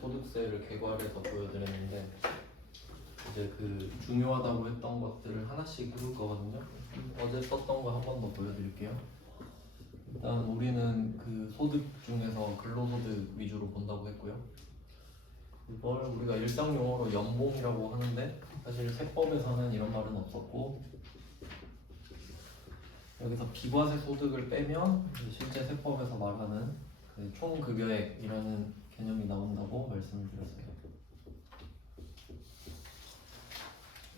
소득세를 개괄해서 보여드렸는데 이제 그 중요하다고 했던 것들을 하나씩 해볼 거거든요. 어제 썼던 거 한 번 더 보여드릴게요. 일단 우리는 그 소득 중에서 근로소득 위주로 본다고 했고요. 이걸 우리가 일상 용어로 연봉이라고 하는데 사실 세법에서는 이런 말은 없었고 여기서 비과세 소득을 빼면 실제 세법에서 말하는 그 총급여액이라는 개념이 나온다고 말씀을 드렸어요.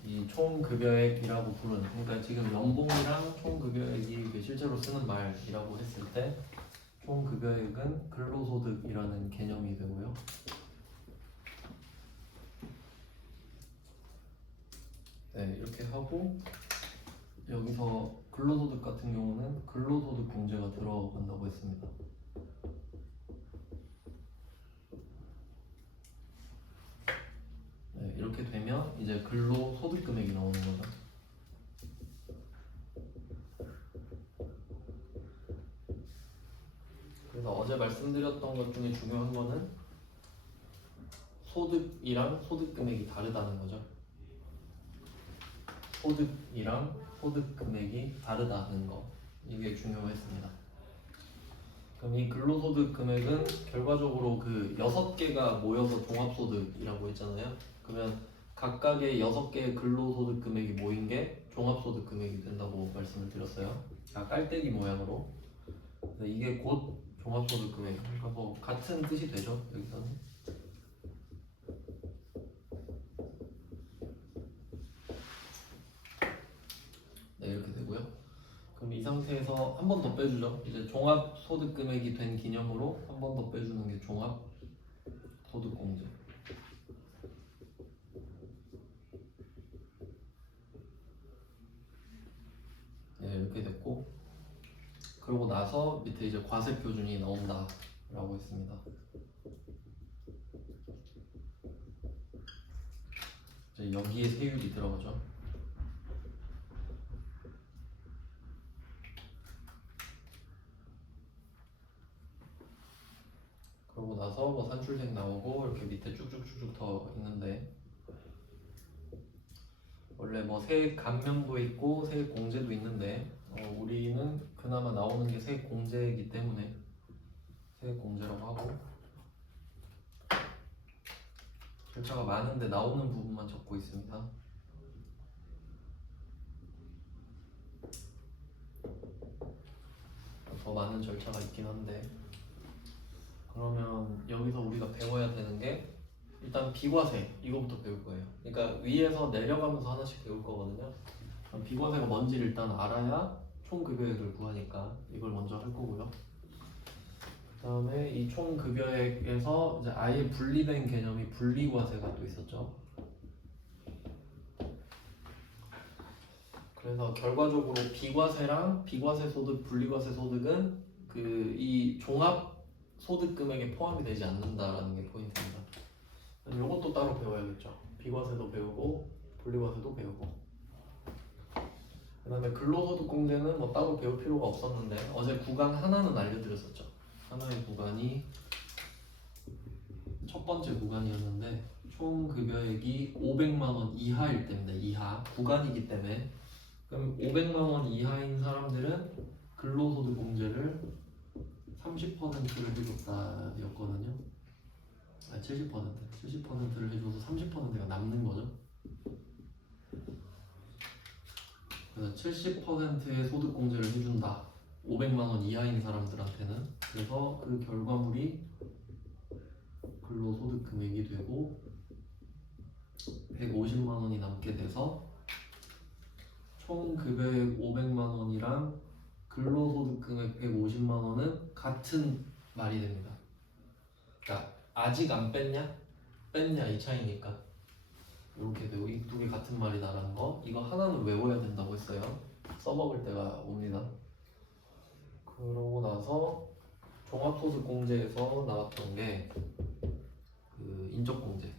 이 총급여액이라고 부르는, 그러니까 지금 연봉이랑 총급여액이 실제로 쓰는 말이라고 했을 때 총급여액은 근로소득이라는 개념이 되고요. 네, 이렇게 하고 여기서 근로소득 같은 경우는 근로소득 공제가 들어간다고 했습니다. 네, 이렇게 되면 이제 근로소득 금액이 나오는 거죠. 그래서 어제 말씀드렸던 것 중에 중요한 거는 소득이랑 소득 금액이 다르다는 거죠. 소득이랑 소득 금액이 다르다는 거, 이게 중요했습니다. 그럼 이 근로소득 금액은 결과적으로 그 6개가 모여서 종합소득이라고 했잖아요. 그러면 각각의 6개의 근로소득 금액이 모인 게 종합소득 금액이 된다고 말씀을 드렸어요. 깔때기 모양으로. 이게 곧 종합소득 금액. 그러니까 뭐 같은 뜻이 되죠, 여기서는. 네, 이렇게 되고요. 그럼 이 상태에서 한 번 더 빼주죠. 이제 종합소득금액이 된 기념으로 한 번 더 빼주는 게 종합소득공제. 네, 이렇게 됐고, 그러고 나서 밑에 이제 과세표준이 나온다라고 했습니다. 이제 여기에 세율이 들어가죠. 그러고 나서 뭐 산출생 나오고 이렇게 밑에 쭉쭉쭉쭉 더 있는데, 원래 뭐 세액 감면도 있고 세액 공제도 있는데 우리는 그나마 나오는 게 세액 공제이기 때문에 세액 공제라고 하고, 절차가 많은데 나오는 부분만 적고 있습니다. 더 많은 절차가 있긴 한데, 그러면 여기서 우리가 배워야 되는 게 일단 비과세, 이거부터 배울 거예요. 그러니까 위에서 내려가면서 하나씩 배울 거거든요. 그럼 비과세가 뭔지를 일단 알아야 총급여액을 구하니까 이걸 먼저 할 거고요. 그 다음에 이 총급여액에서 이제 아예 분리된 개념이 분리과세가 또 있었죠. 그래서 결과적으로 비과세랑 비과세 소득, 분리과세 소득은 그 이 종합 소득 금액에 포함이 되지 않는다라는 게 포인트입니다. 이것도 따로 배워야겠죠. 비과세도 배우고 분리과세도 배우고. 그다음에 근로소득 공제는 뭐 따로 배울 필요가 없었는데 어제 구간 하나는 알려드렸었죠. 하나의 구간이 첫 번째 구간이었는데 총 급여액이 500만 원 이하일 때입니다. 이하 구간이기 때문에. 그럼 500만 원 이하인 사람들은 근로소득 공제를 30%를 해줬다였거든요. 70%를 해줘서 30%가 남는 거죠. 그래서 70%의 소득 공제를 해준다. 500만 원 이하인 사람들한테는. 그래서 그 결과물이 근로소득 금액이 되고 150만 원이 남게 돼서 총 급여액 500만 원이랑 근로소득 금액 150만 원은 같은 말이 됩니다. 그러니까 아직 안 뺐냐? 뺐냐 이 차이니까 이렇게 되고, 이 두 개 같은 말이다라는 거. 이거 하나는 외워야 된다고 했어요. 써먹을 때가 옵니다. 그러고 나서 종합소득공제에서 나왔던 게 그 인적공제.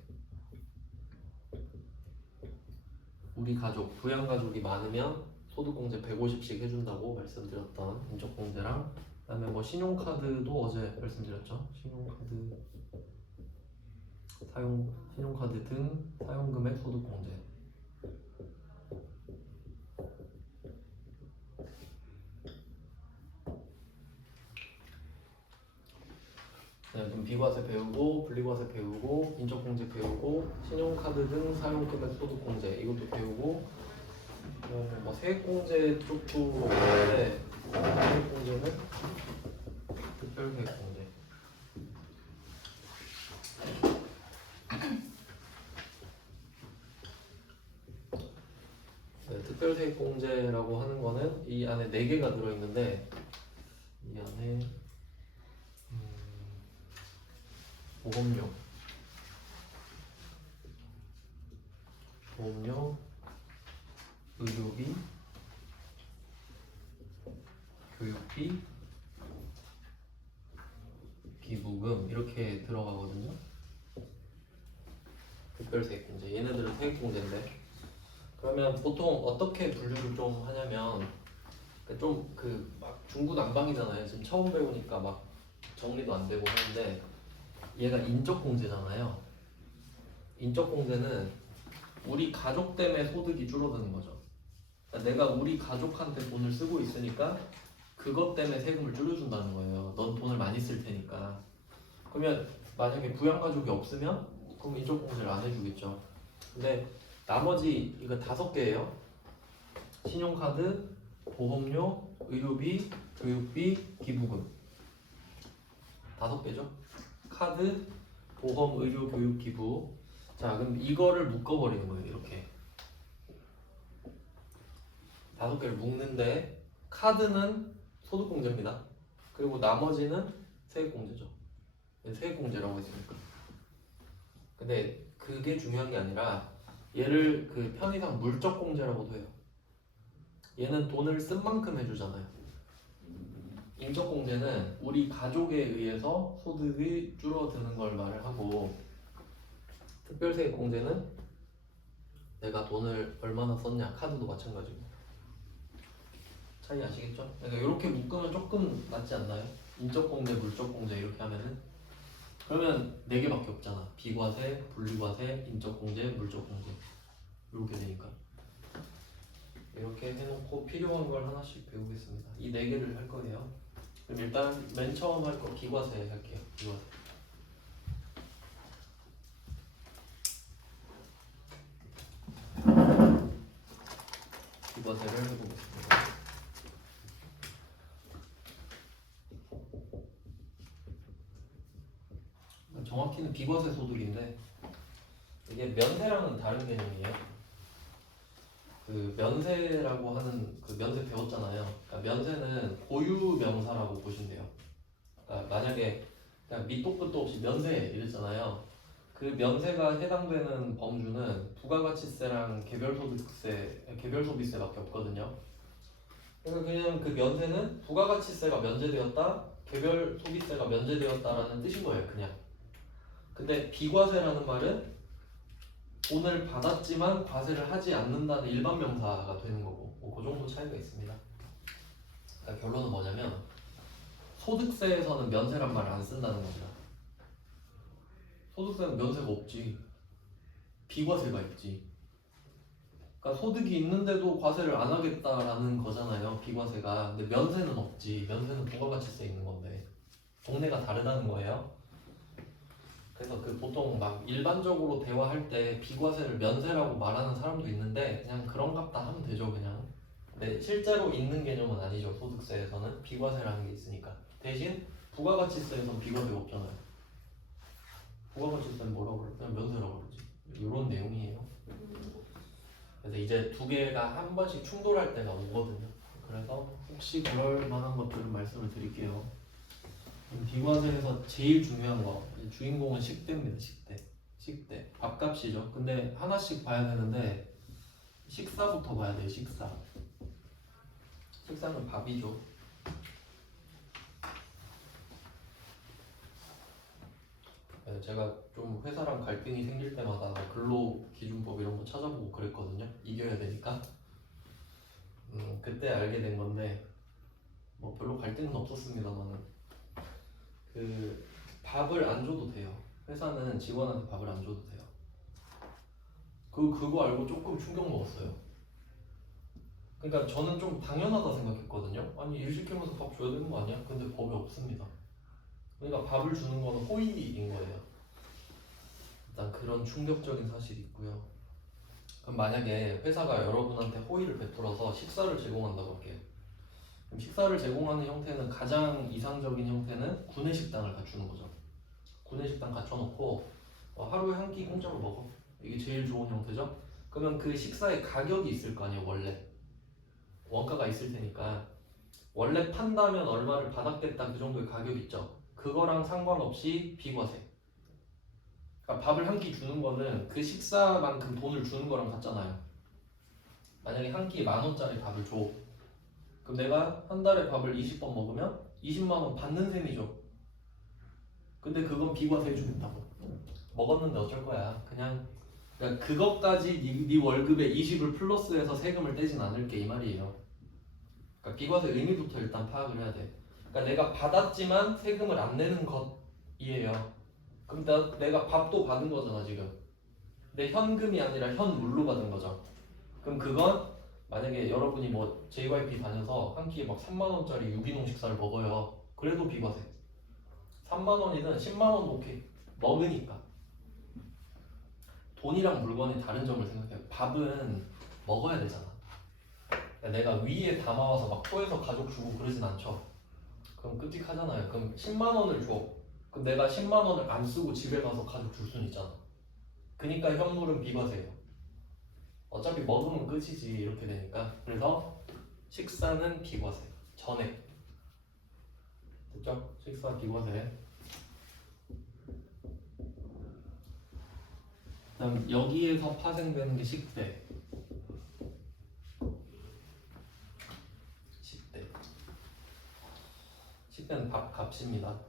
우리 가족, 부양가족이 많으면 소득공제 150씩 해준다고 말씀드렸던 인적공제랑, 그 다음에 뭐 신용카드도 어제 말씀드렸죠. 신용카드 신용카드 등 사용금액 소득공제. 네, 그럼 비과세 배우고 분리과세 배우고 인적공제 배우고 신용카드 등 사용금액 소득공제 이것도 배우고 뭐 세액공제 쪽도 있는데 세액공제는 특별세액공제. 네, 특별세액공제라고 하는 거는 이 안에 4개가 들어있는데 이 안에 보험료, 의료비, 교육비, 기부금 이렇게 들어가거든요. 특별세액공제. 얘네들은 세액공제인데 그러면 보통 어떻게 분류를 좀 하냐면 좀 막 중구난방이잖아요. 지금 처음 배우니까 막 정리도 안 되고 하는데 얘가 인적공제잖아요. 인적공제는 우리 가족 때문에 소득이 줄어드는 거죠. 그러니까 내가 우리 가족한테 돈을 쓰고 있으니까 그것 때문에 세금을 줄여준다는 거예요. 넌 돈을 많이 쓸 테니까. 그러면 만약에 부양가족이 없으면 그럼 인적공제를 안 해주겠죠. 근데 나머지 이거 5개예요. 신용카드, 보험료, 의료비, 교육비, 기부금. 5개죠. 카드, 보험, 의료, 교육, 기부. 자, 그럼 이거를 묶어버리는 거예요. 이렇게 5개를 묶는데 카드는 소득공제입니다. 그리고 나머지는 세액공제죠. 세액공제라고 했으니까. 근데 그게 중요한 게 아니라 얘를 그 편의상 물적공제라고도 해요. 얘는 돈을 쓴 만큼 해주잖아요. 인적공제는 우리 가족에 의해서 소득이 줄어드는 걸 말을 하고 특별세액공제는 내가 돈을 얼마나 썼냐. 카드도 마찬가지고. 차이 아시겠죠? 그러니까 이렇게 묶으면 조금 낫지 않나요? 인적공제, 물적공제 이렇게 하면은 그러면 4개밖에 없잖아. 비과세, 분리과세, 인적공제, 물적공제 이렇게 되니까 이렇게 해놓고 필요한 걸 하나씩 배우겠습니다. 이 4개를 할 거예요. 그럼 일단 맨 처음 할 거 비과세 할게요. 비과세. 비과세를 해보겠습니다. 정확히는 비과세 소득인데 이게 면세랑은 다른 개념이에요. 그 면세라고 하는 그 면세 배웠잖아요. 그러니까 면세는 고유 명사라고 보시면 돼요. 그러니까 만약에 그냥 밑도 끝도 없이 면세 이랬잖아요. 그 면세가 해당되는 범주는 부가가치세랑 개별소비세밖에 없거든요. 그래서 그냥 그 면세는 부가가치세가 면제되었다, 개별소비세가 면제되었다라는 뜻인 거예요, 그냥. 근데 비과세라는 말은 돈을 받았지만 과세를 하지 않는다는 일반 명사가 되는 거고, 그 정도 차이가 있습니다. 그러니까 결론은 뭐냐면 소득세에서는 면세란 말을 안 쓴다는 겁니다. 소득세는 면세가 없지. 비과세가 있지. 그러니까 소득이 있는데도 과세를 안 하겠다라는 거잖아요. 비과세가. 근데 면세는 없지. 면세는 부가가치세 있는 건데 동네가 다르다는 거예요. 그래서 그 보통 막 일반적으로 대화할 때 비과세를 면세라고 말하는 사람도 있는데 그냥 그런갑다 하면 되죠, 그냥. 근데 실제로 있는 개념은 아니죠. 소득세에서는 비과세라는 게 있으니까. 대신 부가가치세에서는 비과세가 없잖아요. 부가가치세는 뭐라고 그래? 그냥 면세라고 그러지. 이런 내용이에요. 그래서 이제 2개가 한 번씩 충돌할 때가 오거든요. 그래서 혹시 그럴 만한 것들은 말씀을 드릴게요. 비과세에서 제일 중요한 거, 주인공은 식대입니다. 식대 밥값이죠. 근데 하나씩 봐야 되는데 식사부터 봐야 돼요. 식사는 밥이죠. 제가 좀 회사랑 갈등이 생길 때마다 근로기준법 이런 거 찾아보고 그랬거든요. 이겨야 되니까. 그때 알게 된 건데 뭐 별로 갈등은 없었습니다만은 그 밥을 안 줘도 돼요. 회사는 직원한테 밥을 안 줘도 돼요. 그거 알고 조금 충격 먹었어요. 그러니까 저는 좀 당연하다 생각했거든요. 아니 일 시키면서 밥 줘야 되는 거 아니야? 근데 법에 없습니다. 그러니까 밥을 주는 거는 호의인 거예요. 일단 그런 충격적인 사실이 있고요. 그럼 만약에 회사가 여러분한테 호의를 베풀어서 식사를 제공한다고 할게요. 그럼 식사를 제공하는 형태는 가장 이상적인 형태는 구내식당을 갖추는 거죠. 구내식당 갖춰놓고 하루에 한 끼 공짜로 먹어. 이게 제일 좋은 형태죠. 그러면 그 식사의 가격이 있을 거 아니에요. 원래 원가가 있을 테니까 원래 판다면 얼마를 받았겠다 그 정도의 가격이 있죠. 그거랑 상관없이 비과세. 그러니까 밥을 한 끼 주는 거는 그 식사만큼 돈을 주는 거랑 같잖아요. 만약에 한 끼에 10,000원짜리 밥을 줘. 그럼 내가 한 달에 밥을 20번 먹으면 20만 원 받는 셈이죠. 근데 그건 비과세 해주겠다고. 먹었는데 어쩔 거야. 그러니까 그것까지 네 월급에 20을 플러스해서 세금을 떼진 않을게 이 말이에요. 그러니까 비과세 의미부터 일단 파악을 해야 돼. 그러니까 내가 받았지만 세금을 안 내는 것이에요. 그럼 내가 밥도 받은 거잖아 지금. 내 현금이 아니라 현물로 받은 거죠. 그럼 그건 만약에 여러분이 뭐 JYP 다녀서 한 끼에 막 3만 원짜리 유기농 식사를 먹어요. 그래도 비과세. 3만 원이든 10만 원도 오케이. 먹으니까. 돈이랑 물건이 다른 점을 생각해요. 밥은 먹어야 되잖아. 내가 위에 담아와서 막 토해서 가족 주고 그러진 않죠. 그럼 끔찍하잖아요. 그럼 10만 원을 줘. 그럼 내가 10만 원을 안 쓰고 집에 가서 가족 줄 수는 있잖아. 그러니까 현물은 비과세예요. 어차피 먹으면 끝이지 이렇게 되니까. 그래서 식사는 비과세. 전액. 됐죠? 식사 비과세. 그다음 여기에서 파생되는 게 식대. 식대는 밥값입니다.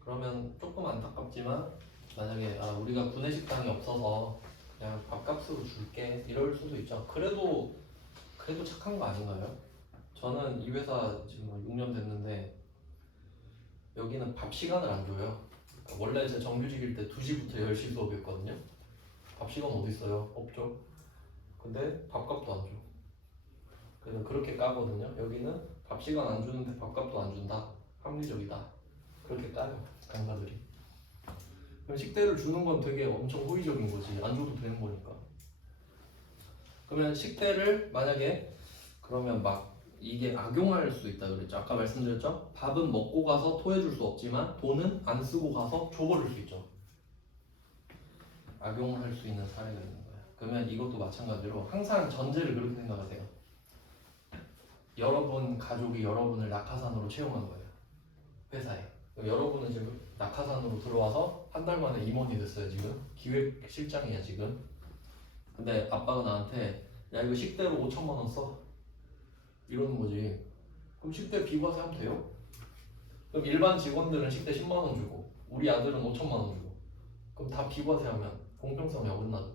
그러면 조금 안타깝지만 만약에 우리가 구내식당이 없어서 그냥 밥값으로 줄게 이럴 수도 있죠. 그래도 착한 거 아닌가요? 저는 이 회사 지금 6년 됐는데 여기는 밥 시간을 안 줘요. 그러니까 원래 제 정규직일 때 2시부터 10시 수업이었거든요. 밥 시간 어디 있어요? 없죠. 근데 밥값도 안 줘. 그래서 그렇게 까거든요. 여기는 밥 시간 안 주는데 밥값도 안 준다. 합리적이다. 그렇게 까요 강사들이. 그럼 식대를 주는 건 되게 엄청 호의적인 거지. 안 줘도 되는 거니까. 그러면 식대를 만약에 그러면 막 이게 악용할 수 있다 그랬죠. 아까 말씀드렸죠. 밥은 먹고 가서 토해줄 수 없지만 돈은 안 쓰고 가서 줘버릴 수 있죠. 악용할 수 있는 사례가 있는 거예요. 그러면 이것도 마찬가지로 항상 전제를 그렇게 생각하세요. 여러분 가족이 여러분을 낙하산으로 채용한 거예요. 회사에. 여러분은 지금 낙하산으로 들어와서 한 달 만에 임원이 됐어요 지금. 기획실장이야 지금. 근데 아빠가 나한테 야 이거 식대로 5천만 원 써. 이러는 거지. 그럼 식대 비과세 하면 돼요? 그럼 일반 직원들은 식대 10만 원 주고 우리 아들은 5천만 원 주고 그럼 다 비과세 하면 공평성이 어긋나죠.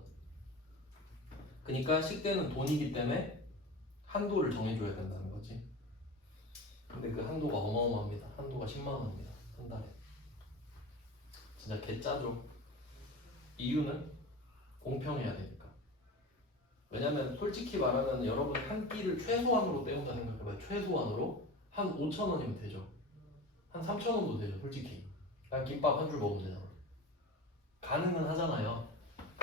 그러니까 식대는 돈이기 때문에 한도를 정해줘야 된다는 거지. 근데 그 한도가 어마어마합니다. 한도가 10만 원입니다. 한 달에. 진짜 개짜죠. 이유는 공평해야 되니까. 왜냐면 솔직히 말하면 여러분 한 끼를 최소한으로 때운다 생각해봐요. 최소한으로 한 5천 원이면 되죠. 한 3천 원도 되죠. 솔직히. 그냥 김밥 한 줄 먹으면 되잖아. 가능은 하잖아요.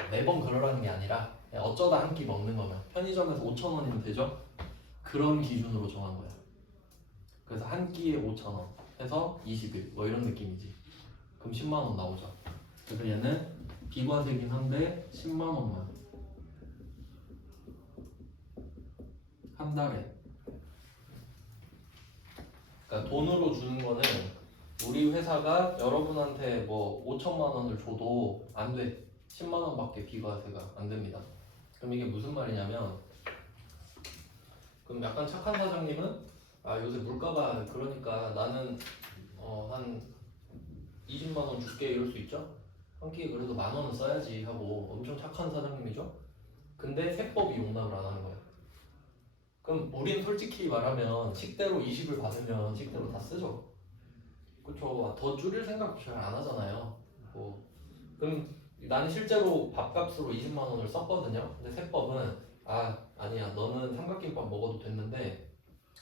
매번 그러라는 게 아니라 그냥 어쩌다 한 끼 먹는 거면 편의점에서 5천 원이면 되죠. 그런 기준으로 정한 거야. 그래서 한 끼에 5천 원 해서 20일 뭐 이런 느낌이지. 그럼 10만 원 나오죠. 그래서 얘는 비과세긴 한데 10만 원만 한 달에. 그러니까 돈으로 주는 거는 우리 회사가 여러분한테 뭐 5천만 원을 줘도 안 돼. 10만 원밖에 비과세가 안 됩니다. 그럼 이게 무슨 말이냐면 그럼 약간 착한 사장님은 요새 물가가 그러니까 나는 한 20만 원 줄게 이럴 수 있죠? 한 끼에 그래도 10,000원은 써야지 하고 엄청 착한 사장님이죠? 근데 세법이 용납을 안 하는 거예요. 그럼 우린 솔직히 말하면 식대로 20을 받으면 식대로 다 쓰죠. 그쵸? 더 줄일 생각 잘 안 하잖아요. 있고. 그럼 나는 실제로 밥값으로 20만 원을 썼거든요. 근데 세법은 아니야 너는 삼각김밥 먹어도 됐는데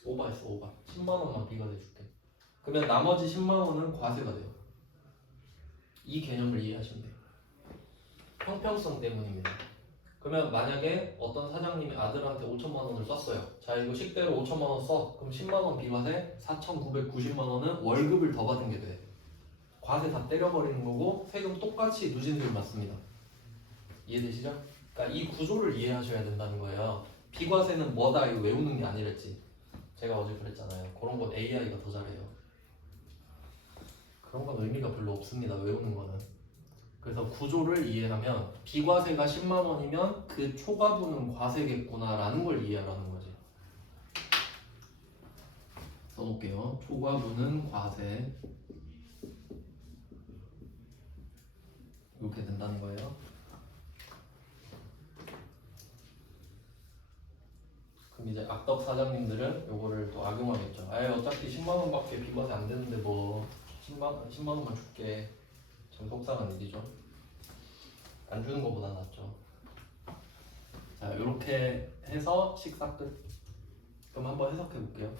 오버했어 오버. 10만 원만 비과세 줄게. 그러면 나머지 10만 원은 과세가 돼요. 이 개념을 이해하시면 돼요. 형평성 때문입니다. 그러면 만약에 어떤 사장님이 아들한테 5천만 원을 썼어요. 자 이거 식대로 5천만 원 써. 그럼 10만 원 비과세 4,990만 원은 월급을 더 받은 게 돼. 과세 다 때려버리는 거고 세금 똑같이 누진세율 맞습니다. 이해되시죠? 그러니까 이 구조를 이해하셔야 된다는 거예요. 비과세는 뭐다 이거 외우는 게 아니랬지. 제가 어제 그랬잖아요. 그런 건 AI가 더 잘해요. 그런 건 의미가 별로 없습니다. 외우는 거는. 그래서 구조를 이해하면 비과세가 10만 원이면 그 초과분은 과세겠구나라는 걸 이해하라는 거지. 써놓을게요. 초과분은 과세. 이렇게 된다는 거예요. 그럼 이제 악덕 사장님들은 요거를 또 악용하겠죠. 어차피 10만 원밖에 비과세 안 되는데 뭐 10만 원만 줄게. 참 속상한 일이죠. 안 주는 것보다 낫죠. 자, 이렇게 해서 식사 끝. 그럼 한번 해석해 볼게요.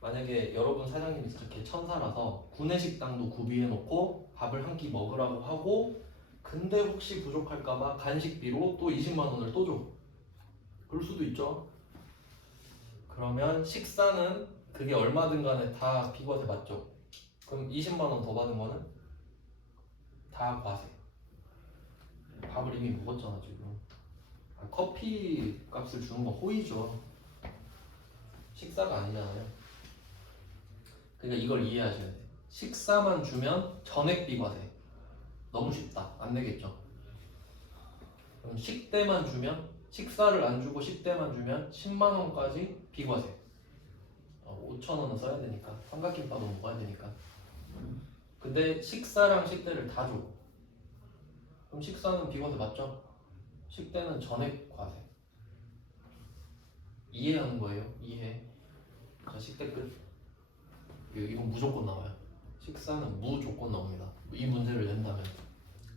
만약에 여러분 사장님이 진짜 개천사라서 구내식당도 구비해 놓고 밥을 한 끼 먹으라고 하고 근데 혹시 부족할까봐 간식비로 또 20만 원을 또 줘. 그럴 수도 있죠. 그러면 식사는 그게 얼마든 간에 다 비과세 맞죠? 그럼 20만 원 더 받은 거는 다 과세. 밥을 이미 먹었잖아 지금. 커피 값을 주는 건 호의죠. 식사가 아니잖아요. 그러니까 이걸 이해하셔야 돼. 식사만 주면 전액 비과세. 너무 쉽다. 안 되겠죠. 그럼 식대만 주면 식사를 안 주고 식대만 주면 10만 원까지 비과세. 5천 원은 써야 되니까 삼각김밥은 먹어야 되니까. 근데 식사랑 식대를 다 줘. 그럼 식사는 비과세 맞죠? 식대는 전액 과세. 이해하는 거예요. 이해. 자 식대 끝. 이건 무조건 나와요. 식사는 무조건 나옵니다. 이 문제를 낸다면.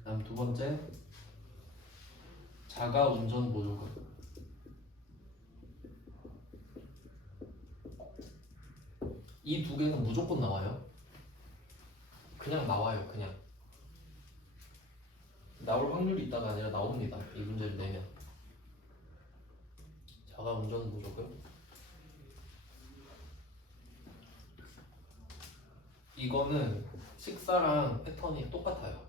다음 두 번째 자가운전 보조금. 이 두 개는 무조건 나와요. 그냥 나와요. 그냥 나올 확률이 있다가 아니라 나옵니다. 이 문제를 내면. 자가운전 보조금. 이거는 식사랑 패턴이 똑같아요.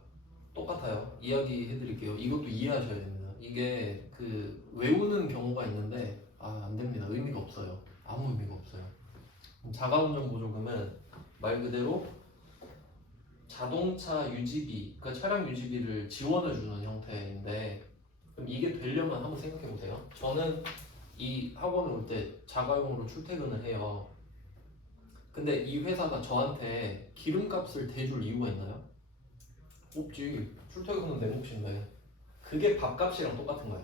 이야기 해드릴게요. 이것도 이해하셔야 됩니다. 이게 그 외우는 경우가 있는데 안 됩니다. 의미가 없어요. 아무 의미가 없어요. 자가운전 보조금은 말 그대로 자동차 유지비, 그러니까 차량 유지비를 지원해 주는 형태인데 그럼 이게 되려면 한번 생각해 보세요. 저는 이 학원에 올 때 자가용으로 출퇴근을 해요. 근데 이 회사가 저한테 기름값을 대줄 이유가 있나요? 없지. 출퇴근은 내 몫인데. 그게 밥값이랑 똑같은 거야.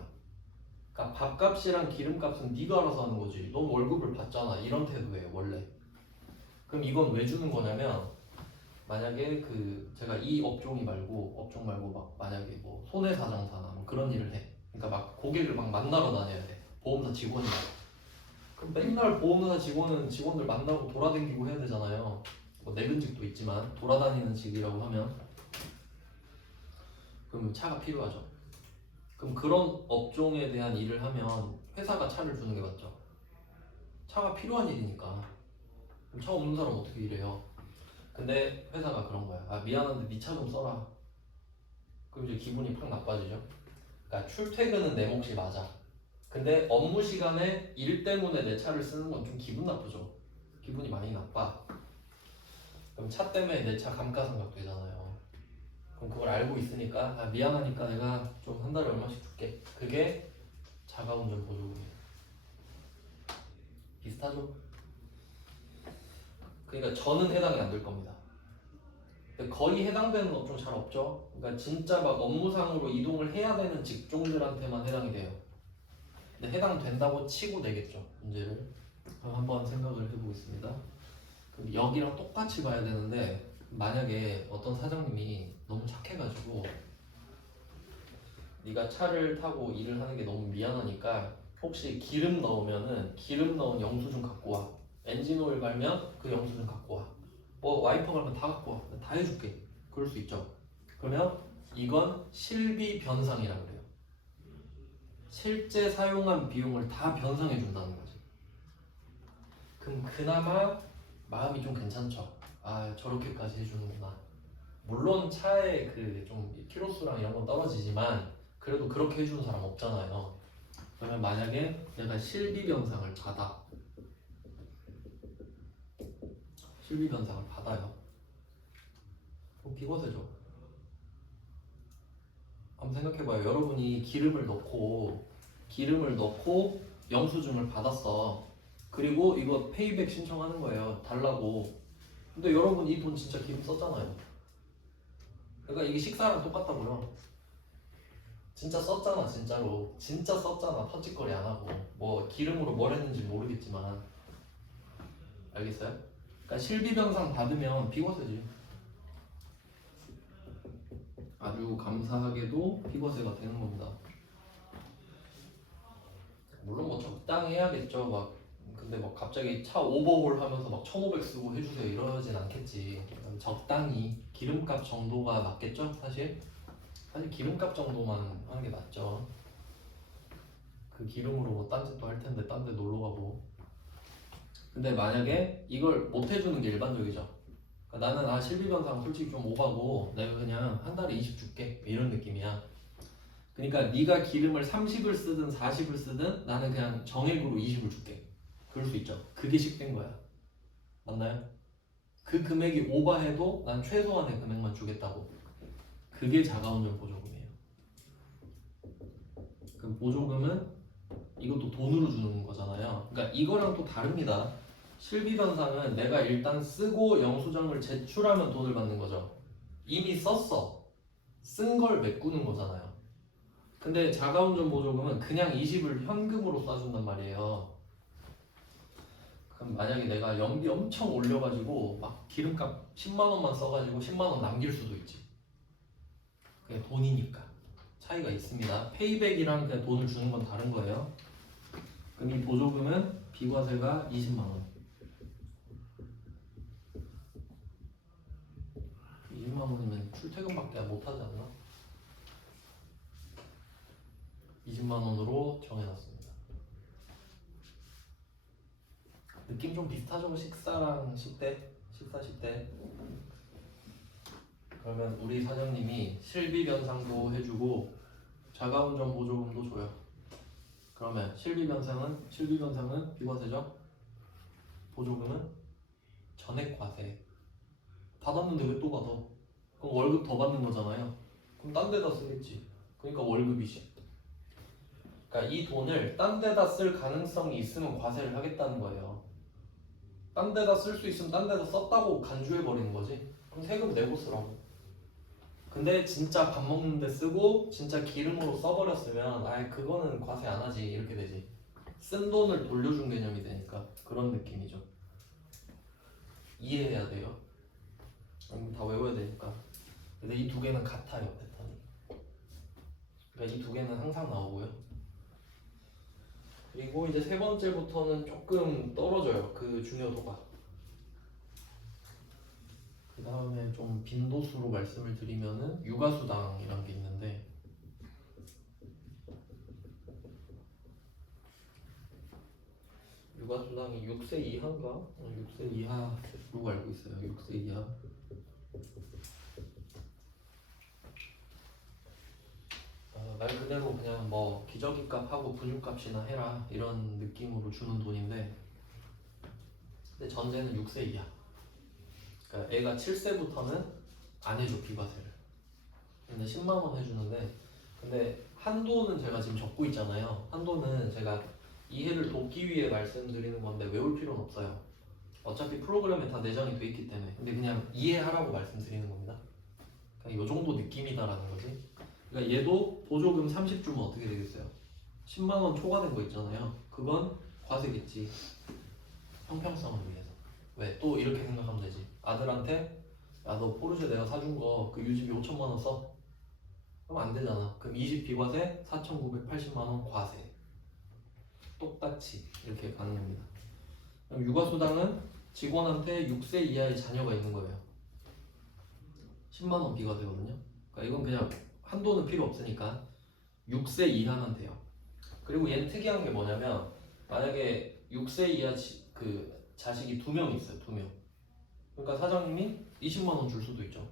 그러니까 밥값이랑 기름값은 네가 알아서 하는 거지. 넌 월급을 받잖아. 이런 태도예요 원래. 그럼 이건 왜 주는 거냐면 만약에 제가 이 업종 말고 막 만약에 뭐 손해사장사나 뭐 그런 일을 해. 그러니까 막 고객을 막 만나러 다녀야 돼. 보험사 직원이야. 그럼 맨날 보험사 직원들 만나고 돌아다니고 해야 되잖아요. 뭐 내근직도 있지만 돌아다니는 직이라고 하면 그럼 차가 필요하죠. 그럼 그런 업종에 대한 일을 하면 회사가 차를 주는 게 맞죠. 차가 필요한 일이니까. 그럼 차 없는 사람 어떻게 일해요? 근데 회사가 그런 거야. 미안한데 네 차 좀 써라. 그럼 이제 기분이 팍 나빠지죠. 그러니까 출퇴근은 내 몫이 맞아. 근데 업무 시간에 일 때문에 내 차를 쓰는 건 좀 기분 나쁘죠. 기분이 많이 나빠. 그럼 차 때문에 내 차 감가상각 되잖아요. 그럼 그걸 알고 있으니까 미안하니까 내가 좀 한 달에 얼마씩 줄게. 그게 자가운전 보조금이에요. 비슷하죠? 그러니까 저는 해당이 안 될 겁니다. 거의 해당되는 업종 잘 없죠. 그러니까 진짜 막 업무상으로 이동을 해야 되는 직종들한테만 해당이 돼요. 근데 해당된다고 치고 내겠죠 문제를. 그럼 한번 생각을 해보겠습니다. 그럼 여기랑 똑같이 봐야 되는데 만약에 어떤 사장님이 너무 착해가지고 네가 차를 타고 일을 하는 게 너무 미안하니까 혹시 기름 넣으면은 기름 넣은 영수증 갖고 와. 엔진 오일 갈면 그 영수증 갖고 와. 뭐 와이퍼 갈면 다 갖고 와. 다 해줄게. 그럴 수 있죠. 그러면 이건 실비 변상이라고 그래요. 실제 사용한 비용을 다 변상해 준다는 거지. 그럼 그나마 마음이 좀 괜찮죠. 아 저렇게까지 해주는구나. 물론 차의 그 좀 키로수랑 이런 건 떨어지지만 그래도 그렇게 해주는 사람 없잖아요. 그러면 만약에 내가 실비 변상을 받아. 실비 변상을 받아요. 그럼 비과세죠. 한번 생각해봐요. 여러분이 기름을 넣고 영수증을 받았어. 그리고 이거 페이백 신청하는 거예요. 달라고. 근데 여러분 이 돈 진짜 기름 썼잖아요. 그러니까 이게 식사랑 똑같다고요. 진짜 썼잖아. 진짜로 진짜 썼잖아. 터짓거리 안 하고 뭐 기름으로 뭘 했는지 모르겠지만 알겠어요? 그러니까 실비변상 받으면 비과세지. 아주 감사하게도 비과세가 되는 겁니다. 물론 뭐 적당히 해야겠죠. 막 근데 막 갑자기 차 오버홀 하면서 막 1,500 쓰고 해주세요 이러진 않겠지. 적당히 기름값 정도가 맞겠죠. 사실 기름값 정도만 하는 게 맞죠. 그 기름으로 뭐 딴 짓도 할 텐데 딴 데 놀러 가고. 근데 만약에 이걸 못 해주는 게 일반적이죠. 그러니까 나는 실비변상 솔직히 좀 오바고 내가 그냥 한 달에 20 줄게 이런 느낌이야. 그러니까 네가 기름을 30을 쓰든 40을 쓰든 나는 그냥 정액으로 20을 줄게. 그럴 수 있죠. 그게 식된 거야. 맞나요? 그 금액이 오버해도 난 최소한의 금액만 주겠다고. 그게 자가운전 보조금이에요. 그럼 보조금은 이것도 돈으로 주는 거잖아요. 그러니까 이거랑 또 다릅니다. 실비변상은 내가 일단 쓰고 영수증을 제출하면 돈을 받는 거죠. 이미 썼어. 쓴 걸 메꾸는 거잖아요. 근데 자가운전 보조금은 그냥 20을 현금으로 쏴준단 말이에요. 그럼 만약에 내가 연비 엄청 올려가지고 막 기름값 10만 원만 써가지고 10만 원 남길 수도 있지. 그게 돈이니까 차이가 있습니다. 페이백이랑 그냥 돈을 주는 건 다른 거예요. 그럼 이 보조금은 비과세가 20만 원. 20만 원이면 출퇴근밖에 못 하지 않나? 20만 원으로 정해놨습니다. 느낌 좀 비슷하죠? 식사랑 10대? 식사 10대. 그러면 우리 사장님이 실비 변상도 해주고 자가운전 보조금도 줘요. 그러면 실비 변상은 비과세죠? 보조금은 전액 과세. 받았는데 왜 또 받아? 그럼 월급 더 받는 거잖아요. 그럼 딴 데다 쓰겠지. 그러니까 월급이지. 그러니까 이 돈을 딴 데다 쓸 가능성이 있으면 과세를 하겠다는 거예요. 딴 데다 쓸 수 있으면 딴 데다 썼다고 간주해 버리는 거지. 그럼 세금 내고 쓰라고. 근데 진짜 밥 먹는데 쓰고 진짜 기름으로 써버렸으면 아예 그거는 과세 안 하지 이렇게 되지. 쓴 돈을 돌려준 개념이 되니까 그런 느낌이죠. 이해해야 돼요. 다 외워야 되니까. 근데 이 두 개는 같아요 패턴이. 그러니까 이 두 개는 항상 나오고요. 그리고 이제 세 번째부터는 조금 떨어져요. 그 중요도가. 그 다음에 좀 빈도수로 말씀을 드리면은 육아수당이란 게 있는데 육아수당이 6세 이하인가? 6세 이하로 알고 있어요. 6세 이하. 말 그대로 그냥 뭐 기저귀값 하고 분유값이나 해라 이런 느낌으로 주는 돈인데 근데 전제는 6세 이하. 그러니까 애가 7세부터는 안 해줘 비과세를. 근데 10만 원 해주는데 근데 한도는 제가 지금 적고 있잖아요. 한도는 제가 이해를 돕기 위해 말씀드리는 건데 외울 필요는 없어요. 어차피 프로그램에 다 내장이 돼 있기 때문에. 근데 그냥 이해하라고 말씀드리는 겁니다. 그냥 요 정도 느낌이다라는 거지. 그러니까 얘도 보조금 30 주면 어떻게 되겠어요? 10만 원 초과된 거 있잖아요. 그건 과세겠지. 형평성을 위해서. 왜? 또 이렇게 생각하면 되지. 아들한테 야, 너 포르쉐 내가 사준 거 그 유지비 5천만 원 써? 그럼 안 되잖아. 그럼 20 비과세 4,980만 원 과세. 똑같이 이렇게 가는 겁니다. 그럼 육아수당은 직원한테 6세 이하의 자녀가 있는 거예요. 10만 원 비과세거든요. 그러니까 이건 그냥 한도는 필요 없으니까 6세 이하만 돼요. 그리고 얘는 특이한 게 뭐냐면 만약에 6세 이하 그 자식이 2명 있어요. 2명. 그러니까 사장님이 20만 원 줄 수도 있죠.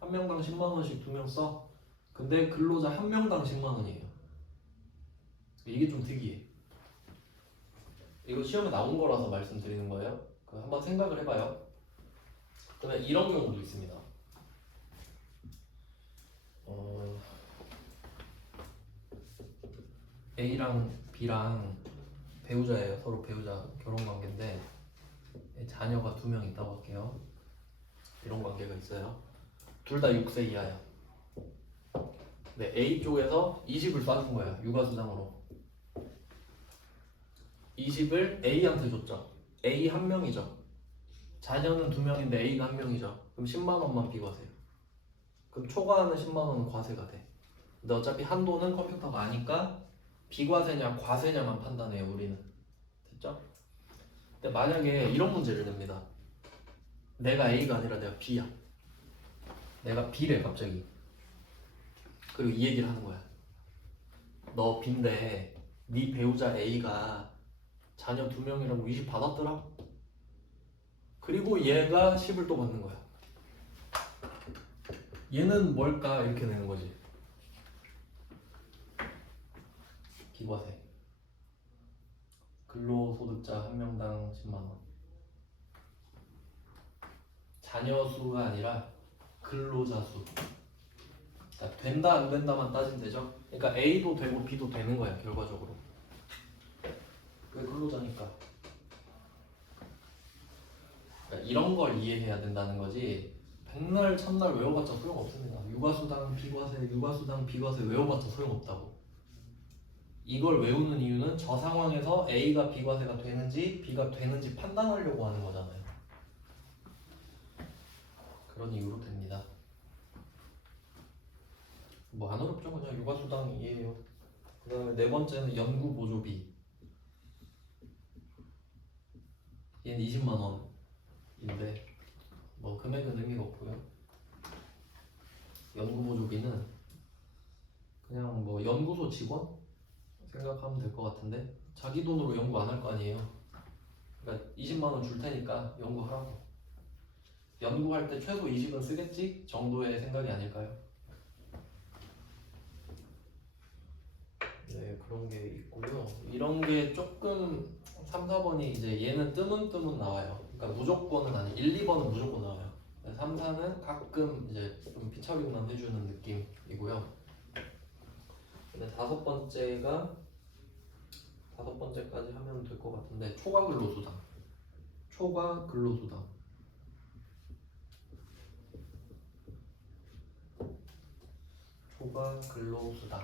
한 명당 10만 원씩 2명 써. 근데 근로자 한 명당 10만 원이에요. 이게 좀 특이해. 이거 시험에 나온 거라서 말씀드리는 거예요. 한번 생각을 해봐요. 그다음에 이런 경우도 있습니다. A랑 B랑 배우자예요. 서로 배우자 결혼 관계인데 자녀가 2명 있다고 할게요. 이런 관계가 있어요. 둘 다 6세 이하야. 네, A 쪽에서 20을 쏴준 거야. 육아수당으로. 20을 A한테 줬죠. A 한 명이죠. 자녀는 2명인데 A가 한 명이죠. 그럼 10만 원만 비과세요. 그럼 초과하는 10만 원은 과세가 돼. 근데 어차피 한도는 컴퓨터가 아니까 비과세냐 과세냐만 판단해요. 우리는. 됐죠? 근데 만약에 이런 문제를 냅니다. 내가 A가 아니라 내가 B야. 내가 B래 갑자기. 그리고 이 얘기를 하는 거야. 너 B인데 네 배우자 A가 자녀 2명이라고 20 받았더라? 그리고 얘가 10을 또 받는 거야. 얘는 뭘까? 이렇게 내는 거지. 비과세. 근로소득자 한 명당 10만 원. 자녀 수가 아니라 근로자 수. 자, 된다 안 된다만 따지면 되죠. 그러니까 A도 되고 B도 되는 거야 결과적으로. 왜 근로자니까. 그러니까 이런 걸 이해해야 된다는 거지. 백날 첫날 외워봤자 소용없습니다. 육아수당 비과세, 육아수당 비과세 외워봤자 소용없다고. 이걸 외우는 이유는 저 상황에서 A가 비과세가 되는지 B가 되는지 판단하려고 하는 거잖아요. 그런 이유로 됩니다. 뭐 안 어렵죠. 그냥 육아수당이에요. 그 다음에 네 번째는 연구보조비. 얘는 20만 원인데 뭐 금액은 의미가 없고요. 연구보조비는 그냥 뭐 연구소 직원 생각하면 될 것 같은데 자기 돈으로 연구 안 할 거 아니에요. 그러니까 20만 원 줄 테니까 연구하라고. 연구할 때 최소 20은 쓰겠지 정도의 생각이 아닐까요? 네, 그런 게 있고요. 이런 게 조금 3, 4번이 이제 얘는 뜨문뜨문 나와요. 그러니까 무조건은 아니 1, 2번은 무조건 나와요. 3, 4는 가끔 이제 좀 피처링만 해주는 느낌이고요. 근데 다섯 번째까지 하면 될 것 같은데 초과 근로수당. 초과 근로수당. 초과 근로수당.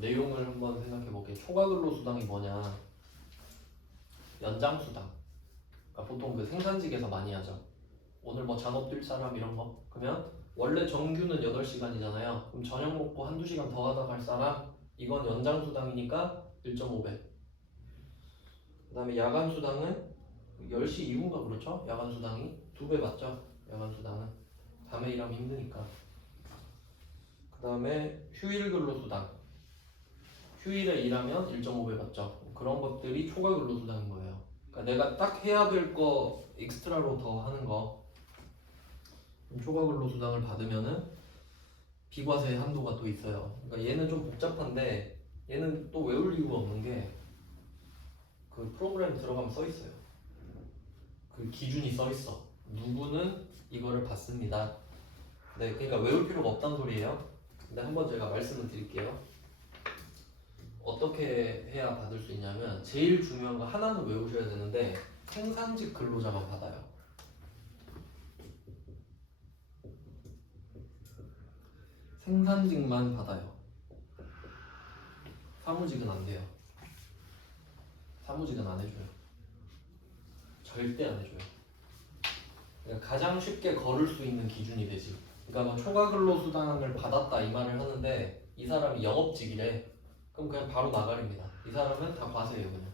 내용을 한번 생각해 볼게요. 초과 근로수당이 뭐냐? 연장수당. 그러니까 보통 그 생산직에서 많이 하죠. 오늘 뭐 잔업 뛸 사람 이런 거. 그러면 원래 정규는 8시간이잖아요. 그럼 저녁 먹고 한두 시간 더 하다 갈 사람 이건 연장수당이니까 1.5배. 그 다음에 야간수당은 10시 이후인가 그렇죠? 야간수당이 2배 맞죠? 야간수당은 밤에 일하면 힘드니까. 그 다음에 휴일근로수당. 휴일에 일하면 1.5배 받죠. 그런 것들이 초과 근로수당인 거예요. 그러니까 내가 딱 해야 될 거 익스트라로 더 하는 거. 초과 근로수당을 받으면은 비과세 한도가 또 있어요. 그러니까 얘는 좀 복잡한데 얘는 또 외울 이유가 없는 게 그 프로그램 들어가면 써 있어요. 그 기준이 써 있어. 누구는 이거를 받습니다. 네, 그러니까 외울 필요가 없다는 소리예요. 근데 한번 제가 말씀을 드릴게요. 어떻게 해야 받을 수 있냐면 제일 중요한 거 하나는 외우셔야 되는데 생산직 근로자만 받아요. 생산직만 받아요. 사무직은 안 돼요. 사무직은 안 해줘요. 절대 안 해줘요. 그러니까 가장 쉽게 걸을 수 있는 기준이 되지. 그러니까 뭐 초과 근로수당을 받았다 이 말을 하는데 이 사람이 영업직이래. 그럼 그냥 바로 나가립니다. 이 사람은 다 과세예요 그냥.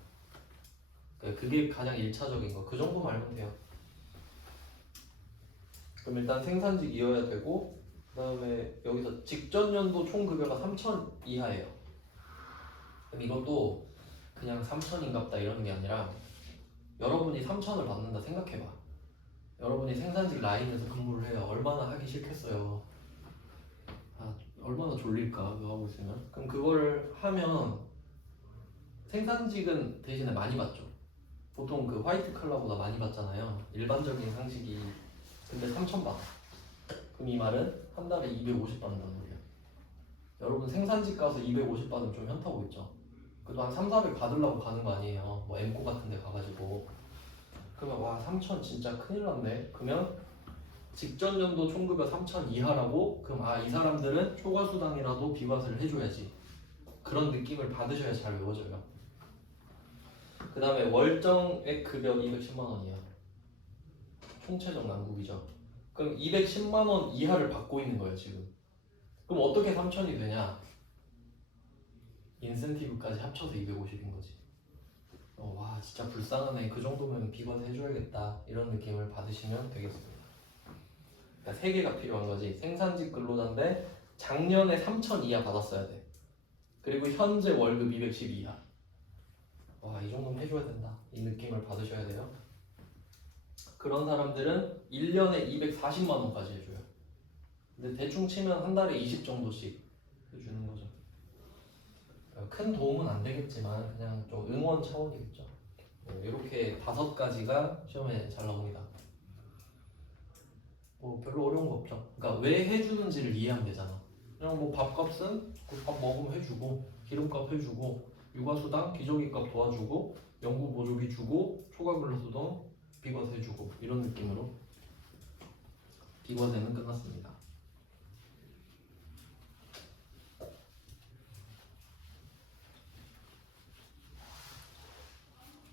그러니까 그게 가장 1차적인 거. 그 정도만 알면 돼요. 그럼 일단 생산직이어야 되고 그 다음에 여기서 직전 연도 총 급여가 3천 이하예요. 그럼 이것도 그냥 3천인갑다 이러는 게 아니라 여러분이 3천을 받는다 생각해봐. 여러분이 생산직 라인에서 근무를 해요. 얼마나 하기 싫겠어요. 아, 얼마나 졸릴까 그거 하고 있으면. 그럼 그거를 하면 생산직은 대신에 많이 받죠. 보통 그 화이트 칼라보다 많이 받잖아요. 일반적인 상식이. 근데 3천 받아. 그럼 이 말은 한 달에 250 받는다는 소리야. 여러분 생산직 가서 250 받으면 좀 현타고 있죠. 그래도 한 3, 400 받으려고 가는 거 아니에요. 뭐 엠코 같은 데 가가지고. 그러면 와 3천 진짜 큰일 났네. 그러면 직전 연도 총급여 3천 이하라고? 그럼 아 이 사람들은 초과수당이라도 비과세를 해줘야지. 그런 느낌을 받으셔야 잘 외워져요. 그 다음에 월정액 급여 210만 원이야. 총체적 난국이죠. 그럼 210만 원 이하를 받고 있는 거예요 지금. 그럼 어떻게 3천이 되냐? 인센티브까지 합쳐서 250인 거지. 와 진짜 불쌍하네. 그 정도면 비과세 해줘야겠다. 이런 느낌을 받으시면 되겠습니다. 그러니까 3개가 필요한 거지. 생산직 근로자인데 작년에 3천 이하 받았어야 돼. 그리고 현재 월급 210 이하. 와 이 정도면 해줘야 된다. 이 느낌을 받으셔야 돼요. 그런 사람들은 1년에 240만 원까지 해줘요. 근데 대충 치면 한 달에 20 정도씩 해주는 거죠. 큰 도움은 안 되겠지만 그냥 좀 응원 차원이겠죠. 이렇게 5가지가 시험에 잘 나옵니다. 뭐 별로 어려운 거 없죠. 그러니까 왜 해주는지를 이해하면 되잖아. 그냥 뭐 밥값은 그 밥 먹으면 해주고, 기름값 해주고, 육아수당, 기저귀값 도와주고, 연구 보조비 주고, 초과근로수당 비과세 해주고 이런 느낌으로 비과세는 끝났습니다.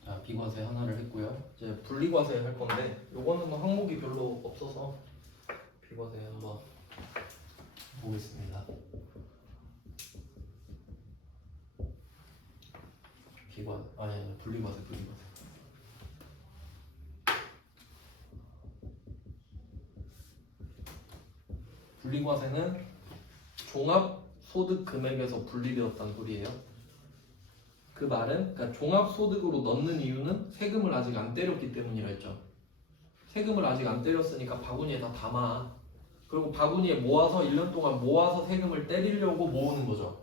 자, 비과세 하나를 했고요. 이제 분리과세 할 건데 요거는 뭐 항목이 별로 없어서 비과세 한번 보겠습니다. 아니 분리과세. 분리과세는 종합소득금액에서 분리되었다는 소리예요. 그 말은 그러니까 종합소득으로 넣는 이유는 세금을 아직 안 때렸기 때문이라 했죠. 세금을 아직 안 때렸으니까 바구니에 다 담아. 그리고 바구니에 모아서 1년 동안 모아서 세금을 때리려고 모으는 거죠.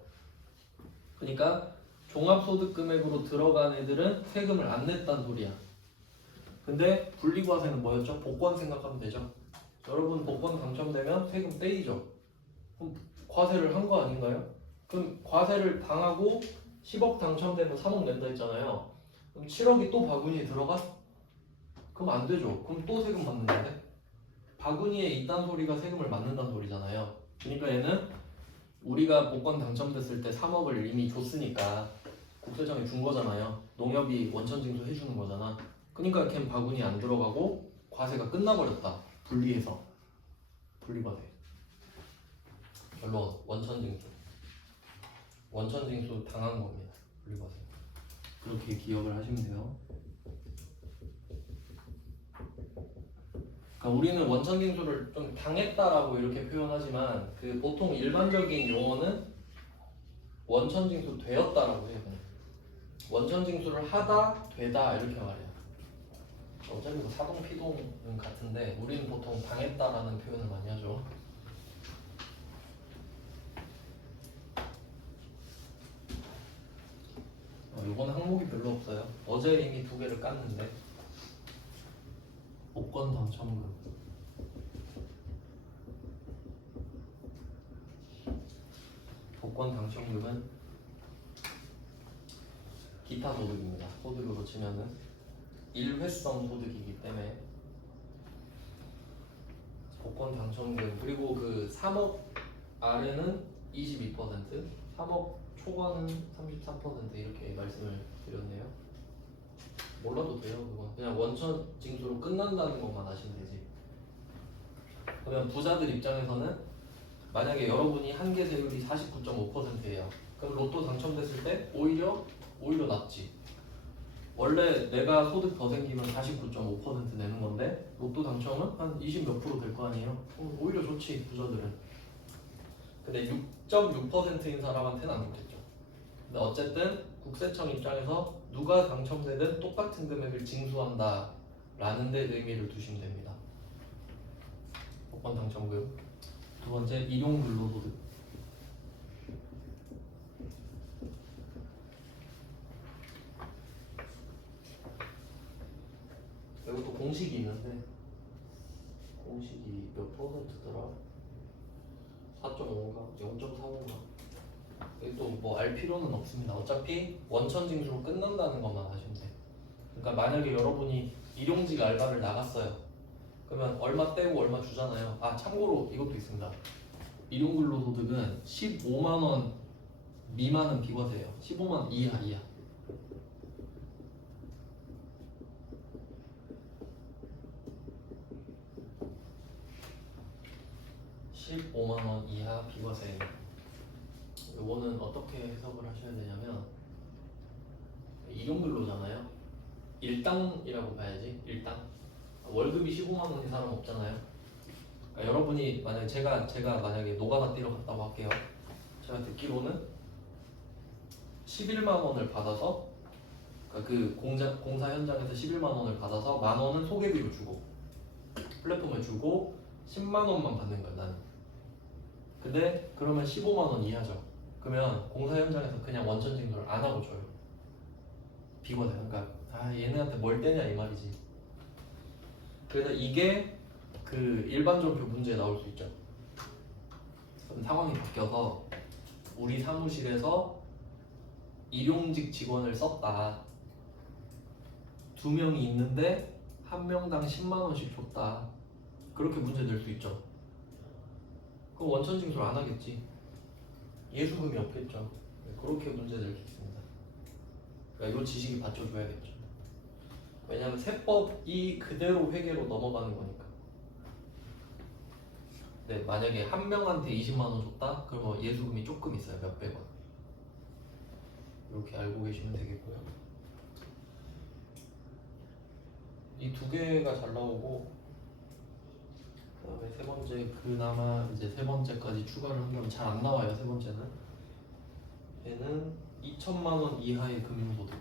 그러니까 종합소득금액으로 들어간 애들은 세금을 안 냈단 소리야. 근데 분리과세는 뭐였죠? 복권 생각하면 되죠. 여러분 복권 당첨되면 세금 떼이죠. 그럼 과세를 한 거 아닌가요? 그럼 과세를 당하고 10억 당첨되면 3억 낸다 했잖아요. 그럼 7억이 또 바구니에 들어가? 그럼 안 되죠. 그럼 또 세금 받는 건데? 바구니에 있단 소리가 세금을 맞는다는 소리잖아요. 그러니까 얘는 우리가 복권 당첨됐을 때 3억을 이미 줬으니까 국세청에 준 거잖아요. 농협이 원천징수 해주는 거잖아. 그러니까 걔는 바구니에 안 들어가고 과세가 끝나버렸다. 분리해서. 분리과세. 결론 원천징수 당한 겁니다. 분리과세. 그렇게 기억을 하시면 돼요. 그러니까 우리는 원천징수를 좀 당했다라고 이렇게 표현하지만 그 보통 일반적인 용어는 원천징수 되었다라고 해요. 원천징수를 하다 되다 이렇게 말해요. 어차피 뭐 사동 피동은 같은데 우리는 보통 당했다라는 표현을 많이 하죠. 이건 항목이 별로 없어요. 어제 이미 2개를 깠는데 복권 당첨금. 복권 당첨금은 기타 소득입니다. 소득으로 치면은 일회성 소득이기 때문에 복권 당첨금 그리고 그 3억 아래는 22%, 3억 초과는 34% 이렇게 말씀을 드렸네요. 몰라도 돼요. 그건 그냥 원천 징수로 끝난다는 것만 아시면 되지. 그러면 부자들 입장에서는 만약에 여러분이 한계 세율이 49.5%예요. 그럼 로또 당첨됐을 때 오히려 낫지. 원래 내가 소득 더 생기면 49.5% 내는 건데 로또 당첨은 한 20 몇 프로 될 거 아니에요? 오히려 좋지 부자들은. 근데 6.6%인 사람한테는 안 좋겠죠. 근데 어쨌든 국세청 입장에서 누가 당첨되든 똑같은 금액을 징수한다 라는 데 의미를 두시면 됩니다. 복권 당첨금. 두 번째 일용 근로소득. 이것도 공식이 있는데 공식이 몇 퍼센트더라? 4.5인가? 0.45인가? 이것도 뭐 알 필요는 없습니다. 어차피 원천징수로 끝난다는 것만 아시면 돼요. 그러니까 만약에 여러분이 일용직 알바를 나갔어요. 그러면 얼마 떼고 얼마 주잖아요. 아 참고로 이것도 있습니다. 일용근로소득은 15만 원 미만은 비과세예요. 15만 원 이하. 15만 원 이하 비과세입니다. 이거는 어떻게 해석을 하셔야 되냐면 일용근로잖아요. 일당이라고 봐야지. 일당. 월급이 15만 원인 사람 없잖아요. 그러니까 여러분이 만약에 제가 만약에 노가다 뛰러 갔다고 할게요. 제가 듣기로는 11만 원을 받아서 그러니까 그 공사 현장에서 11만 원을 받아서 만 원은 소개비로 주고 플랫폼에 주고 10만 원만 받는 거야 나는. 근데 그러면 15만 원 이하죠. 그러면 공사 현장에서 그냥 원천징수를 안 하고 줘요. 비과세. 그러니까 얘네한테 뭘 떼냐 이 말이지. 그래서 이게 그 일반적으로 문제에 나올 수 있죠. 그럼 상황이 바뀌어서 우리 사무실에서 일용직 직원을 썼다. 2명이 있는데 1명당 10만 원씩 줬다. 그렇게 문제 낼 수 있죠. 그럼 원천징수를 안 하겠지. 예수금이 없겠죠. 그렇게 문제 낼 수 있습니다. 그러니까 이 지식이 받쳐줘야겠죠. 왜냐하면 세법이 그대로 회계로 넘어가는 거니까. 네, 만약에 한 명한테 20만 원 줬다? 그러면 예수금이 조금 있어요. 몇백 원. 이렇게 알고 계시면 되겠고요. 이 두 개가 잘 나오고 그다음에 세 번째 그나마 이제 세 번째까지 추가를 하면 잘 안 나와요. 세 번째는 얘는 2천만 원 이하의 금융소득.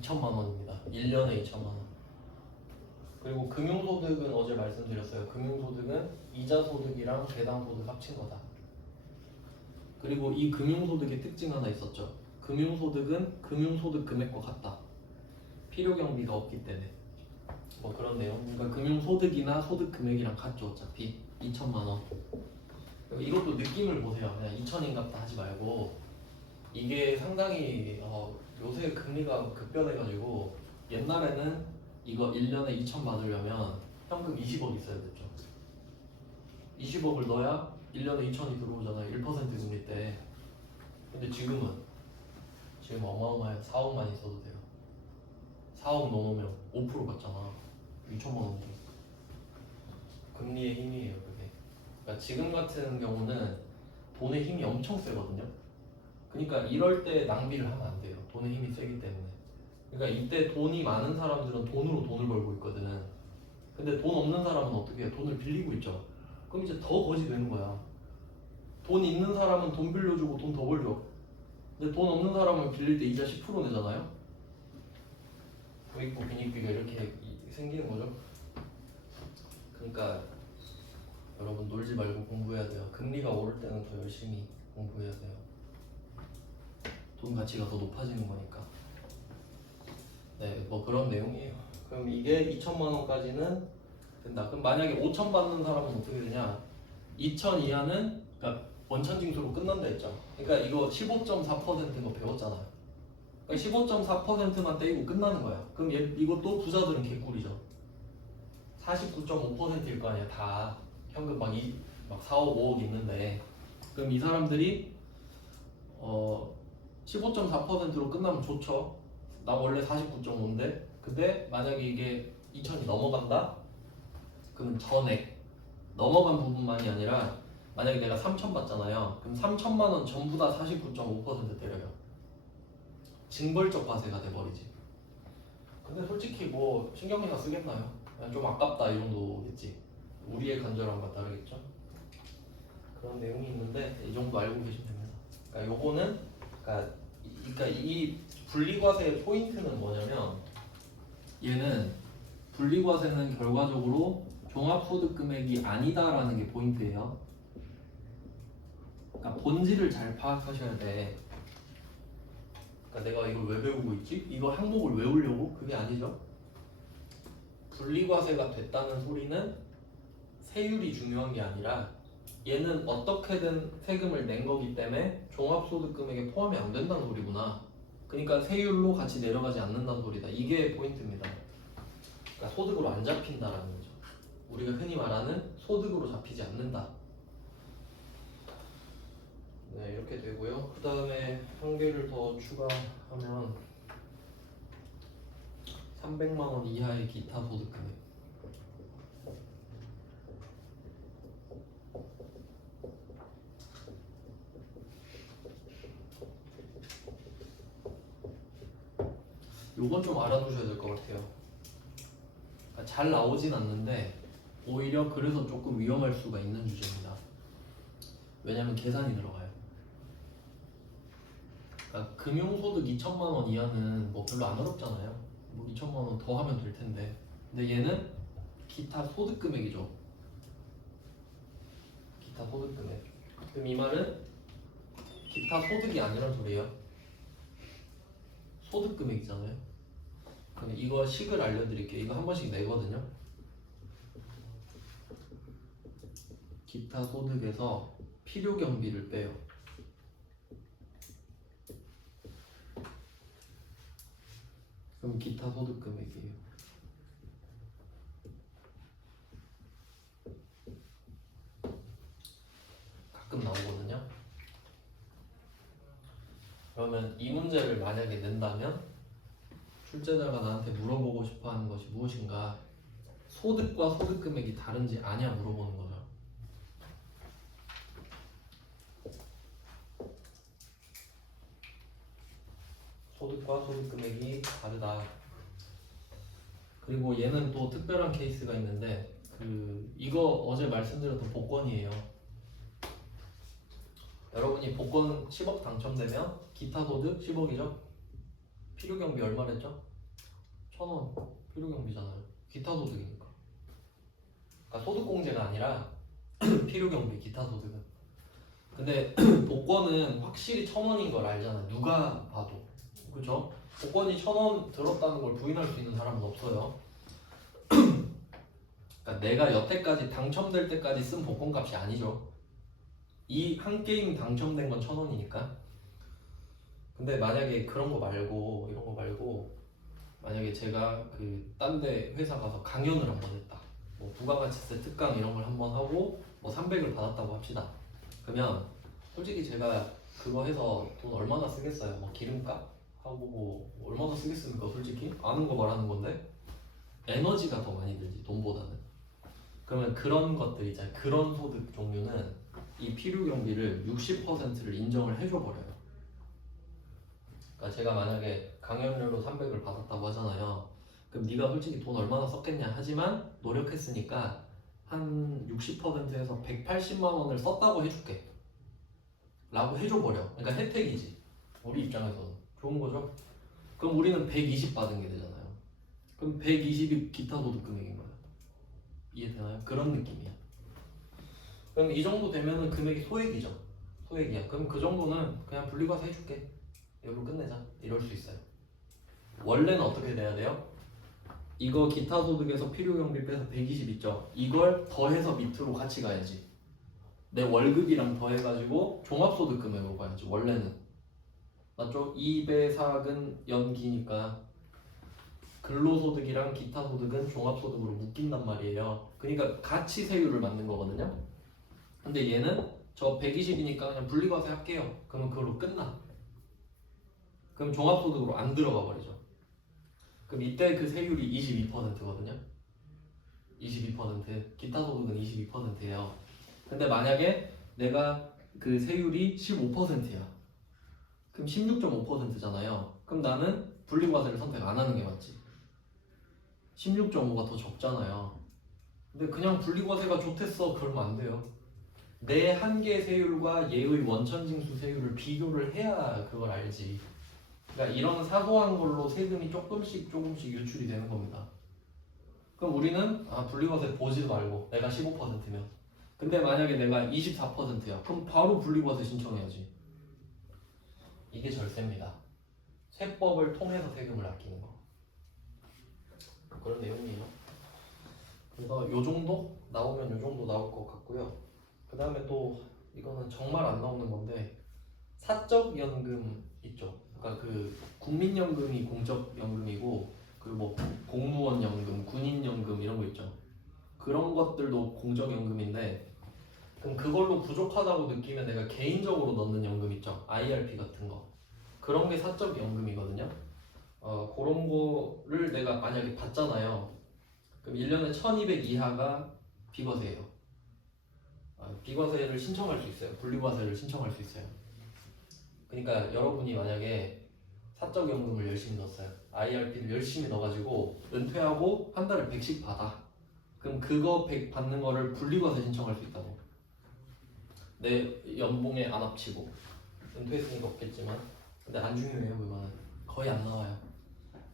(2천만 원입니다) 1년에 2천만 원. 그리고 금융소득은 어제 말씀드렸어요. 금융소득은 이자소득이랑 배당소득 합친 거다. 그리고 이 금융소득의 특징 하나 있었죠. 금융소득은 금융소득 금액과 같다. 필요경비가 없기 때문에. 뭐 그런 내용. 그러니까 금융소득이나 소득 금액이랑 같죠. 어차피 2천만 원. 이것도 느낌을 보세요. 그냥 2천인갑다 하지 말고 이게 상당히 요새 금리가 급변해가지고 옛날에는 이거 1년에 2천 받으려면 현금 20억 있어야 됐죠. 20억을 넣어야 1년에 2천이 들어오잖아요. 1% 금리 때. 근데 지금 어마어마해요. 4억만 있어도 돼요. 4억 넣으면 5% 받잖아. 2천만 원이. 금리의 힘이에요 그게. 그러니까 지금 같은 경우는 돈의 힘이 엄청 세거든요. 그러니까 이럴 때 낭비를 하면 안 돼요. 돈의 힘이 세기 때문에. 그러니까 이때 돈이 많은 사람들은 돈으로 돈을 벌고 있거든. 근데 돈 없는 사람은 어떻게 해요? 돈을 빌리고 있죠. 그럼 이제 더 거지 되는 거야. 돈 있는 사람은 돈 빌려주고 돈 더 벌죠. 근데 돈 없는 사람은 빌릴 때 이자 10% 내잖아요. 부익부 빈익비가 이렇게 생기는 거죠. 그러니까 여러분 놀지 말고 공부해야 돼요. 금리가 오를 때는 더 열심히 공부해야 돼요. 돈 가치가 더 높아지는 거니까. 네, 뭐 그런 내용이에요. 그럼 이게 2천만 원까지는 된다. 그럼 만약에 5천 받는 사람은 어떻게 되냐? 2천 이하는 그러니까 원천징수로 끝난다 했죠. 그러니까 이거 15.4%거 배웠잖아요. 그러니까 15.4%만 떼고 끝나는 거야. 그럼 이것도 부자들은 개꿀이죠. 49.5%일 거 아니야 다. 현금 막 4억 5억 있는데 그럼 이 사람들이 15.4%로 끝나면 좋죠. 나 원래 49.5인데 근데 만약에 이게 2천이 넘어간다? 그럼 전액 넘어간 부분만이 아니라 만약에 내가 3천 받잖아요. 그럼 3천만 원 전부 다 49.5% 때려요. 징벌적 과세가 돼버리지. 근데 솔직히 뭐 신경이나 쓰겠나요? 그냥 좀 아깝다 이 정도겠지. 우리의 간절함과 다르겠죠. 그런 내용이 있는데 이 정도 알고 계시면 됩니다. 그러니까 요거는 그러니까 이 분리과세의 포인트는 뭐냐면 얘는 분리과세는 결과적으로 종합소득금액이 아니다라는 게 포인트예요. 그러니까 본질을 잘 파악하셔야 돼. 그러니까 내가 이걸 왜 배우고 있지? 이거 항목을 외우려고? 그게 아니죠. 분리과세가 됐다는 소리는 세율이 중요한 게 아니라 얘는 어떻게든 세금을 낸 거기 때문에 종합소득금액에 포함이 안 된다는 소리구나. 그러니까 세율로 같이 내려가지 않는다는 소리다. 이게 포인트입니다. 그러니까 소득으로 안 잡힌다라는 거죠. 우리가 흔히 말하는 소득으로 잡히지 않는다. 네, 이렇게 되고요. 그 다음에 한 개를 더 추가하면 300만 원 이하의 기타 소득금액. 요건 좀 알아두셔야 될 것 같아요. 그러니까 잘 나오진 않는데 오히려 그래서 조금 위험할 수가 있는 주제입니다. 왜냐면 계산이 들어가요. 그러니까 금융소득 2천만 원 이하는 뭐 별로 안 어렵잖아요. 뭐 2천만 원 더 하면 될 텐데. 근데 얘는 기타 소득금액이죠. 기타 소득금액. 그럼 이 말은 기타 소득이 아니란 소리예요. 소득금액이잖아요. 그럼 이거 식을 알려드릴게요. 이거 한 번씩 내거든요. 기타 소득에서 필요 경비를 빼요. 그럼 기타 소득 금액이에요. 가끔 나오거든요. 그러면 이 문제를 만약에 낸다면 출제자가 나한테 물어보고 싶어 하는 것이 무엇인가? 소득과 소득 금액이 다른지 아냐 물어보는 거죠. 소득과 소득 금액이 다르다. 그리고 얘는 또 특별한 케이스가 있는데 이거 어제 말씀드렸던 복권이에요. 여러분이 복권 10억 당첨되면 기타 소득 10억이죠? 필요 경비 얼마랬죠? 1,000원 필요 경비잖아요. 기타 소득이니까. 그러니까 소득 공제가 아니라 필요 경비 기타 소득은. 근데 복권은 확실히 1,000원인 걸 알잖아요. 누가 봐도. 그렇죠? 복권이 1,000원 들었다는 걸 부인할 수 있는 사람은 없어요. 그러니까 내가 여태까지 당첨될 때까지 쓴 복권 값이 아니죠. 이 한 게임 당첨된 건 1,000원이니까. 근데 만약에 그런 거 말고 이런 거 말고 만약에 제가 딴 데 회사 가서 강연을 한번 했다. 뭐 부가가치세 특강 이런 걸 한번 하고 뭐 300을 받았다고 합시다. 그러면 솔직히 제가 그거 해서 돈 얼마나 쓰겠어요? 뭐 기름값 하고 뭐 얼마나 쓰겠습니까? 솔직히 아는 거 말하는 건데 에너지가 더 많이 들지 돈보다는. 그러면 그런 것들 있잖아요. 그런 소득 종류는 이 필요 경비를 60%를 인정을 해줘 버려요. 그러니까 제가 만약에 강연료로 300을 받았다고 하잖아요. 그럼 네가 솔직히 돈 얼마나 썼겠냐 하지만 노력했으니까 한 60%에서 180만 원을 썼다고 해줄게 라고 해줘 버려. 그러니까 혜택이지. 우리 입장에서는 좋은 거죠. 그럼 우리는 120 받은 게 되잖아요. 그럼 120이 기타 소득 금액인 거예요. 이해되나요? 그런 느낌이야. 그럼 이 정도 되면은 금액이 소액이죠. 소액이야. 그럼 그 정도는 그냥 분리과세 해줄게. 이걸로 끝내자. 이럴 수 있어요. 원래는 어떻게 돼야 돼요? 이거 기타 소득에서 필요 경비 빼서 120 있죠? 이걸 더해서 밑으로 같이 가야지. 내 월급이랑 더해가지고 종합소득 금액으로 가야지. 원래는. 맞죠? 2배 사학은 연기니까 근로소득이랑 기타 소득은 종합소득으로 묶인단 말이에요. 그러니까 같이 세율을 맞는 거거든요. 근데 얘는 저 120이니까 그냥 분리과세 할게요. 그러면 그걸로 끝나. 그럼 종합소득으로 안 들어가 버리죠. 그럼 이때 그 세율이 22%거든요. 22%. 기타 소득은 22%예요. 근데 만약에 내가 그 세율이 15%야. 그럼 16.5%잖아요. 그럼 나는 분리과세를 선택 안 하는 게 맞지. 16.5가 더 적잖아요. 근데 그냥 분리과세가 좋댔어. 그러면 안 돼요. 내 한계 세율과 얘의 원천징수 세율을 비교를 해야 그걸 알지. 그러니까 이런 사소한 걸로 세금이 조금씩 유출이 되는 겁니다. 그럼 우리는 분리과세 보지도 말고 내가 15%면 근데 만약에 내가 24%야 그럼 바로 분리과세 신청해야지. 이게 절세입니다. 세법을 통해서 세금을 아끼는 거 그런 내용이에요. 그래서 요 정도 나오면 요 정도 나올 것 같고요. 그 다음에 또 이거는 정말 안 나오는 건데 사적연금 있죠. 그러니까 그 국민연금이 공적연금이고 그리고 뭐 공무원연금, 군인연금 이런 거 있죠. 그런 것들도 공적연금인데 그럼 그걸로 부족하다고 느끼면 내가 개인적으로 넣는 연금 있죠. IRP 같은 거. 그런 게 사적연금이거든요. 그런 거를 내가 만약에 받잖아요. 그럼 1년에 1200 이하가 비과세예요. 비과세를 신청할 수 있어요. 분리과세를 신청할 수 있어요. 그러니까 여러분이 만약에 사적연금을 열심히 넣었어요. IRP를 열심히 넣어가지고 은퇴하고 한 달에 100씩 받아. 그럼 그거 100 받는 거를 분리과세 신청할 수 있다고. 내 연봉에 안 합치고. 은퇴했으니까 없겠지만. 근데 안 중요해요 그거는. 거의 안 나와요.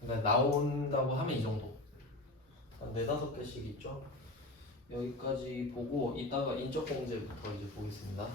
그러니까 나온다고 하면 이 정도. 한 4-5개씩 있죠. 여기까지 보고 이따가 인적공제부터 이제 보겠습니다.